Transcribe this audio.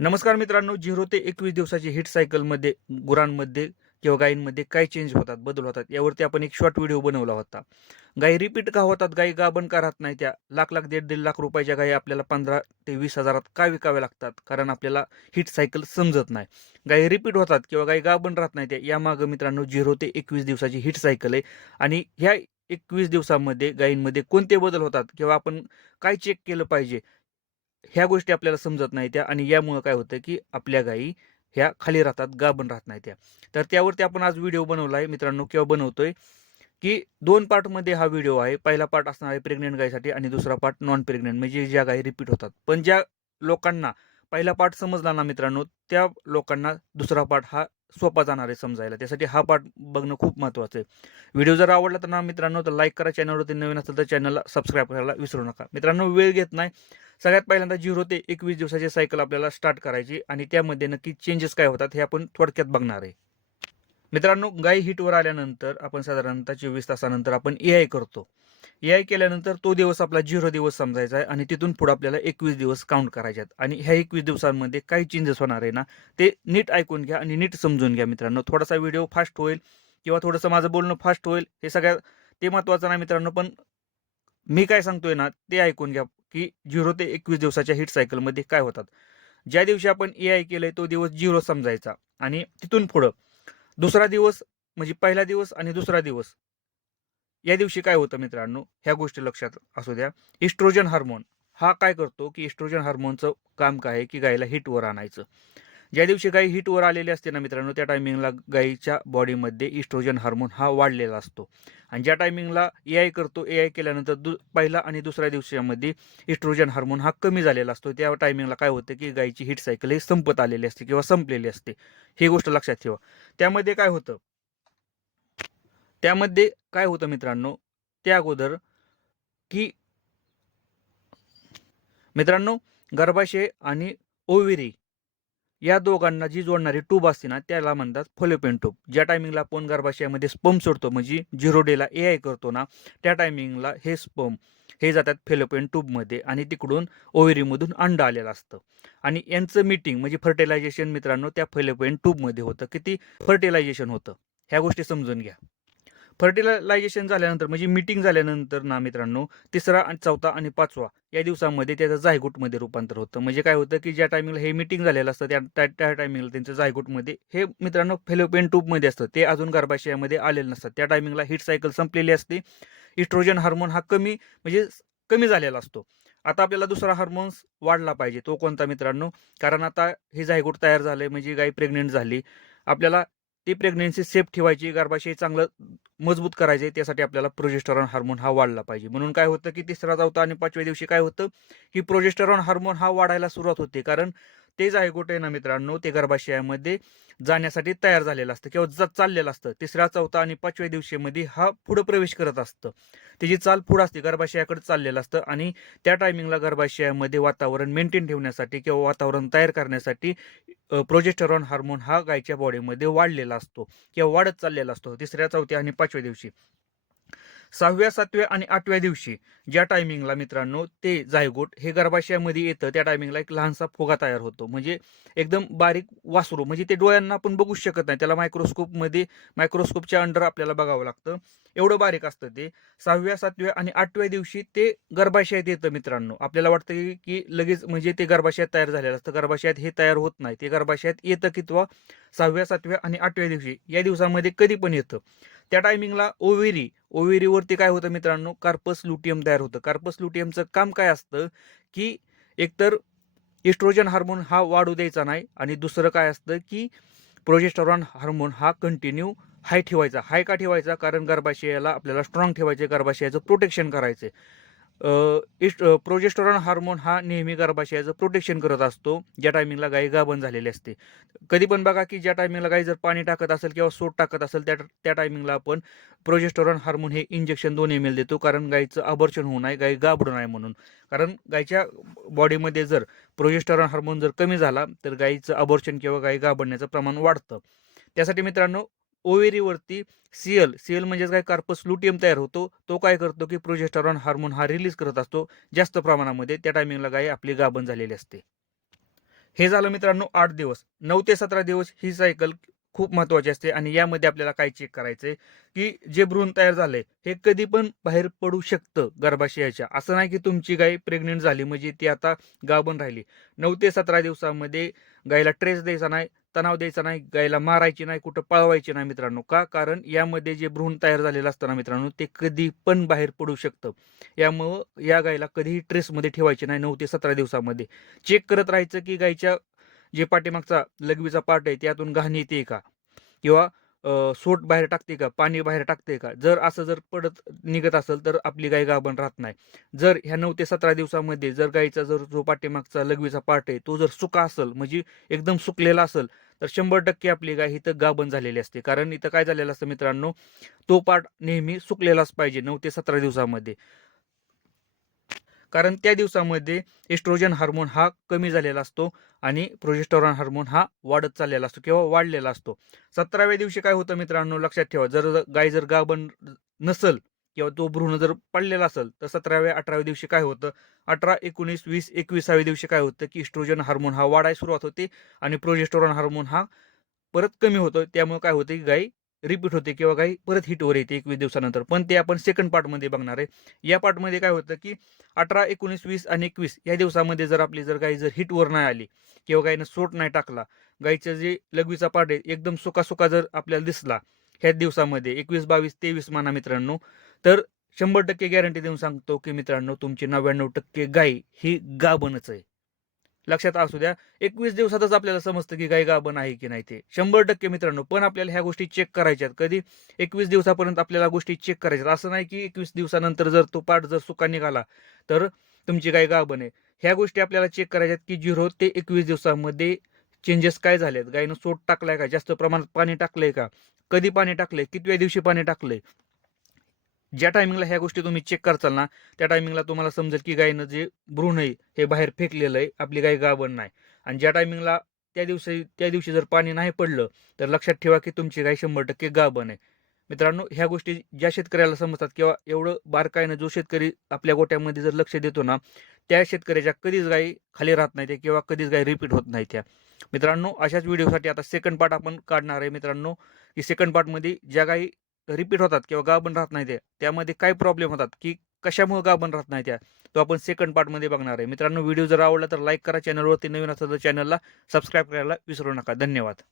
नमस्कार मित्रांनो झिरो ते एकवीस दिवसाची हिट सायकलमध्ये गुरांमध्ये किंवा गायींमध्ये काय चेंज होतात बदल होतात यावरती आपण एक शॉर्ट व्हिडिओ बनवला होता. गायी रिपीट का होतात गायी गाबण का राहत नाही त्या लाख लाख दीड दीड लाख रुपयाच्या गायी आपल्याला पंधरा ते वीस हजारात का विकाव्या लागतात कारण आपल्याला हिट सायकल समजत नाही. गायी रिपीट होतात किंवा गायी गाबण राहत नाही त्या यामागं मित्रांनो झिरो ते एकवीस दिवसाची हिट सायकल आहे. आणि ह्या एकवीस दिवसामध्ये गायींमध्ये कोणते बदल होतात किंवा आपण काय चेक केलं पाहिजे ह्या गोष्टी आपल्याला समजत नाही त्या आणि यामुळं काय होतं की आपल्या गायी ह्या खाली राहतात गाभण राहत नाही त्या. तर त्यावरती आपण आज व्हिडिओ बनवला आहे मित्रांनो किंवा बनवतोय की दोन पार्टमध्ये हा व्हिडिओ आहे. पहिला पार्ट असणार आहे प्रेग्नेंट गायीसाठी आणि दुसरा पार्ट नॉन प्रेग्नेंट म्हणजे ज्या गायी रिपीट होतात. पण ज्या लोकांना पहिला पार्ट समजला ना मित्रांनो त्या लोकांना दुसरा पार्ट हा सोपा जाणार आहे समजायला. त्यासाठी हा पार्ट बघणं खूप महत्त्वाचं आहे. व्हिडिओ जर आवडला तर ना मित्रांनो तर लाईक करा. चॅनलवरती नवीन असेल तर चॅनलला सबस्क्राईब करायला विसरू नका. मित्रांनो वेळ घेत नाही. सगळ्यात पहिल्यांदा झिरो ते एकवीस दिवसाची सायकल आपल्याला स्टार्ट करायची आणि त्यामध्ये नक्की चेंजेस काय होतात हे आपण थोडक्यात बघणार आहे. मित्रांनो गाई हिटवर आल्यानंतर आपण साधारणतः चोवीस तासानंतर आपण ए आय करतो. ए आय केल्यानंतर तो दिवस आपला झिरो दिवस समजायचा आहे आणि तिथून पुढे आपल्याला एकवीस दिवस काउंट करायचे आहेत. आणि ह्या एकवीस दिवसांमध्ये काही चेंजेस होणार आहे ना ते नीट ऐकून घ्या आणि नीट समजून घ्या मित्रांनो. थोडासा व्हिडिओ फास्ट होईल किंवा थोडंसं माझं बोलणं फास्ट होईल हे सगळ्यात ते महत्त्वाचं नाही मित्रांनो पण मी काय सांगतोय ना ते ऐकून घ्या की झिरो ते एकवीस दिवसाच्या हिट सायकलमध्ये काय होतात. ज्या दिवशी आपण ए आय केलंय तो दिवस झिरो समजायचा आणि तिथून पुढं. दुसरा दिवस म्हणजे पहिला दिवस आणि दुसरा दिवस. या दिवशी काय होतं मित्रांनो? ह्या गोष्टी लक्षात असू द्या. इस्ट्रोजन हार्मोन हा काय करतो की इस्ट्रोजन हार्मोनचं काम काय आहे की गायीला हिटवर आणायचं. ज्या दिवशी गाई हिटवर आलेली असते ना मित्रांनो त्या टायमिंगला गाईच्या बॉडीमध्ये इस्ट्रोजन हार्मोन हा वाढलेला असतो. आणि ज्या टायमिंगला ए आय करतो ए आय केल्यानंतर दु पहिला आणि दुसऱ्या दिवसामध्ये इस्ट्रोजन हार्मोन हा कमी झालेला असतो. त्या टायमिंगला काय होतं की गाईची हिट सायकल ही संपत आलेली असते किंवा संपलेली असते. ही गोष्ट लक्षात ठेवा. त्यामध्ये काय होतं? त्यामध्ये काय होतं मित्रांनो? त्या अगोदर की मित्रांनो गर्भाशय आणि ओविरी या दोघांना जी जोडणारी ट्यूब असते ना त्याला म्हणतात फोलोपेन ट्यूब. ज्या टायमिंगला आपण गर्भाशयामध्ये स्पम सोडतो म्हणजे झिरो डेला ए आय करतो ना त्या टायमिंगला हे स्पम हे जातात फेलोपेन ट्यूबमध्ये आणि तिकडून ओव्हरीमधून अंड आलेलं असतं. आणि यांचं मीटिंग म्हणजे फर्टिलायझेशन मित्रांनो त्या फेलोपेन ट्यूबमध्ये होतं. किती? फर्टिलायझेशन होतं. ह्या गोष्टी समजून घ्या. फर्टिलायझेशन झाल्यानंतर म्हणजे मिटिंग झाल्यानंतर ना मित्रांनो तिसरा आणि चौथा आणि पाचवा या दिवसामध्ये त्याचं जायगुटमध्ये रूपांतर होतं. म्हणजे काय होतं की ज्या टायमिंगला हे मिटिंग झालेलं असतं त्या त्या त्या टायमिंगला त्यांचं जायगुटमध्ये हे मित्रांनो फेलोपेन ट्यूबमध्ये असतं. ते अजून गर्भाशयामध्ये आलेलं नसतं. त्या टायमिंगला हिट सायकल संपलेली असते. इस्ट्रोजन हार्मोन हा कमी म्हणजे कमी झालेला असतो. आता आपल्याला दुसरा हार्मोन्स वाढला पाहिजे तो कोणता मित्रांनो? कारण आता हे जायगुट तयार झालंय म्हणजे गाय प्रेग्नेंट झाली. आपल्याला ती प्रेग्नेन्सी सेफ ठेवायची गर्भाशय चांगलं मजबूत करायचे त्यासाठी आपल्याला प्रोजेस्टरॉन हार्मोन हा वाढला पाहिजे. म्हणून काय होतं की तिसरा चौथा आणि पाचव्या दिवशी काय होतं की प्रोजेस्टरॉन हार्मोन हा वाढायला सुरुवात होते. कारण ते जायगोट आहे ना मित्रांनो ते गर्भाशयामध्ये जाण्यासाठी तयार झालेलं असतं किंवा ज चाललेलं असतं. तिसऱ्या चौथा आणि पाचव्या दिवशीमध्ये हा पुढं प्रवेश करत असतं. त्याची चाल पुढं असते गर्भाशयाकडे चाललेलं असतं आणि त्या टायमिंगला गर्भाशयामध्ये वातावरण मेंटेन ठेवण्यासाठी किंवा वातावरण तयार करण्यासाठी प्रोजेस्टरॉन हार्मोन हा गायच्या बॉडीमध्ये वाढलेला असतो किंवा वाढत चाललेला असतो तिसऱ्या चौथ्या आणि पाचव्या दिवशी. सहाव्या सातव्या आणि आठव्या दिवशी ज्या टायमिंगला मित्रांनो ते जायगोट हे गर्भाशयामध्ये येतं त्या टायमिंगला एक लहानसा फुगा तयार होतो. म्हणजे एकदम बारीक वासरू म्हणजे ते डोळ्यांना आपण बघूच शकत नाही. त्याला मायक्रोस्कोपमध्ये मायक्रोस्कोपच्या अंडर आपल्याला बघावं लागतं. एवढं बारीक असतं ते. सहाव्या सातव्या आणि आठव्या दिवशी ते गर्भाशयात येतं मित्रांनो. आपल्याला वाटतं की लगेच म्हणजे ते गर्भाशयात तयार झालेलं असतं. गर्भाशयात हे तयार होत नाही. ते गर्भाशयात येतं किंवा सहाव्या सातव्या आणि आठव्या दिवशी या दिवसामध्ये कधी पण येतं. त्या टायमिंगला ओवेरी ओवेरीवरती काय होतं मित्रांनो? कार्पस लुटियम तयार होतं. कार्पस लुटियमचं काम काय असतं की एकतर इस्ट्रोजन हार्मोन हा वाढू द्यायचा नाही आणि दुसरं काय असतं की प्रोजेस्टरॉन हार्मोन हा कंटिन्यू हाय ठेवायचा. हाय का ठेवायचा? कारण गर्भाशयाला आपल्याला स्ट्रॉंग ठेवायचे गर्भाशयाचं प्रोटेक्शन करायचं. इस्ट प्रोजेस्टरॉन हार्मोन हा नेहमी गर्भाशयाचं प्रोटेक्शन करत असतो. ज्या टायमिंगला गाई गाभण झालेली असते. कधी पण बघा की ज्या टायमिंगला गाई जर पाणी टाकत असेल किंवा सोट टाकत असेल त्या त्या टायमिंगला आपण प्रोजेस्टरॉन हार्मोन हे इंजेक्शन दोन एम एल देतो. कारण गाईचं अबर्शन होऊ नये गाई गाबडू नये म्हणून. कारण गायच्या बॉडीमध्ये जर प्रोजेस्टरॉन हार्मोन जर कमी झाला तर गाईचं अबॉर्शन किंवा गाई गाबडण्याचं प्रमाण वाढतं. त्यासाठी मित्रांनो ओवेरीवरती सीएल सीएल म्हणजेच काय? कार्पस लुटियम तयार होतो. तो काय करतो की प्रोजेस्टॉरॉन हार्मोन हा रिलीज करत असतो. जास्त प्रमाणामध्ये त्या टायमिंगला गाय आपली गाभण झालेली असते. हे झालं मित्रांनो आठ दिवस. नऊ ते सतरा दिवस ही सायकल खूप महत्वाची असते आणि यामध्ये आपल्याला काय चेक करायचंय? की जे भ्रूण तयार झालंय हे कधी पण बाहेर पडू शकतं गर्भाशयाच्या असं नाही की तुमची गाय प्रेग्नेंट झाली म्हणजे ती आता गाभण राहिली. नऊ ते सतरा दिवसामध्ये गायला ट्रेस द्यायचा नाही तणाव द्यायचा नाही गायला मारायची नाही कुठं पळवायची नाही मित्रांनो. का? कारण यामध्ये जे भ्रूण तयार झालेलं असतं ना मित्रांनो ते कधी पण बाहेर पडू शकतं. यामुळं या गायला कधीही ट्रेसमध्ये ठेवायचे नाही नऊ ते सतरा दिवसामध्ये. चेक करत राहायचं की गायच्या जे पाठीमागचा लघवीचा पार्ट आहे त्यातून घाण येते का? किंवा सोट बाहेर टाकते का? पाणी बाहेर टाकते का? जर असं जर पडत निघत असेल तर आपली गाय गाभण राहत नाही. जर ह्या नऊ ते सतरा दिवसामध्ये जर गायीचा जर जो पाठीमागचा लघवीचा पार्ट आहे तो जर सुका असेल म्हणजे एकदम सुकलेला असेल तर शंभर टक्के आपली गाय इथं गाभण झालेली असते. कारण इथं काय झालेलं असतं मित्रांनो तो पार्ट नेहमी सुकलेलाच पाहिजे नऊ ते सतरा दिवसामध्ये. कारण त्या दिवसामध्ये एस्ट्रोजन हार्मोन हा कमी झालेला असतो आणि प्रोजेस्टॉरॉन हार्मोन हा वाढत चाललेला असतो किंवा वाढलेला असतो. सतराव्या दिवशी काय होतं मित्रांनो? लक्षात ठेवा जर गाय जर गाभण नसल किंवा तो भ्रूण जर पडलेला असेल तर सतराव्या अठराव्या दिवशी काय होतं? अठरा एकोणीस वीस एकविसाव्या दिवशी काय होतं की इस्ट्रोजन हार्मोन हा वाढायला सुरुवात होते आणि प्रोजेस्टोरॉन हार्मोन हा परत कमी होतो. त्यामुळे काय होतं की गाई रिपीट होते किंवा काही परत हिटवर येते एकवीस दिवसानंतर. पण ते आपण सेकंड पार्टमध्ये बघणार आहे. या पार्टमध्ये काय होतं की अठरा एकोणीस वीस आणि एकवीस या दिवसामध्ये जर आपली जर गाई जर हिटवर नाही आली किंवा गाईनं सोट नाही टाकला गाईचं जे लघवीचा पार्ट आहे एकदम सुकासुका जर आपल्याला दिसला ह्या दिवसामध्ये एकवीस बावीस तेवीस माना मित्रांनो तर शंभर टक्के गॅरंटी देऊन सांगतो की मित्रांनो तुमची नव्याण्णव टक्के गाय ही गाभणच आहे. लक्षात असू द्या. एकवीस दिवसातच आपल्याला समजतं की गाय गाभण आहे की नाही ते. शंभर टक्के मित्रांनो पण आपल्याला ह्या गोष्टी चेक करायच्यात कधी एकवीस दिवसापर्यंत आपल्याला गोष्टी चेक करायच्यात असं नाही की एकवीस दिवसानंतर जर तो पाठ जर सुका निघाला तर तुमची गाय गाभण आहे. ह्या गोष्टी आपल्याला चेक करायच्यात की झिरो ते एकवीस दिवसामध्ये चेंजेस काय झालेत? गायीनं सोट टाकलाय का? जास्त प्रमाणात पाणी टाकलंय का? कधी पाणी टाकलंय? कितव्या दिवशी पाणी टाकलंय? ज्या टायमिंगला ह्या गोष्टी तुम्ही चेक करचाल ना त्या टायमिंगला तुम्हाला समजेल की गायनं जे भ्रूण आहे हे बाहेर फेकलेलं आहे आपली गाय गाभण नाही. आणि ज्या टायमिंगला त्या दिवशी त्या दिवशी जर पाणी नाही पडलं तर लक्षात ठेवा की तुमची गाय शंभर टक्के गाभण आहे. मित्रांनो ह्या गोष्टी ज्या शेतकऱ्याला समजतात किंवा एवढं बारकाईनं जो शेतकरी आपल्या गोट्यामध्ये जर लक्ष देतो ना त्या शेतकऱ्याच्या कधीच गायी खाली राहत नाही त्या किंवा कधीच गाय रिपीट होत नाही त्या. मित्रांनो अशाच व्हिडिओसाठी आता सेकंड पार्ट आपण काढणार आहे मित्रांनो की सेकंड पार्टमध्ये ज्या गायी रिपीट होतात किंवा गाबण राहत नाही त्या त्यामध्ये काय प्रॉब्लेम होतात? की कशामुळे गाबण राहत नाही त्या? तो आपण सेकंड पार्टमध्ये बघणार आहे. मित्रांनो व्हिडिओ जर आवडला तर लाईक करा. चॅनलवरती नवीन असतं तर चॅनलला सबस्क्राईब करायला विसरू नका. धन्यवाद.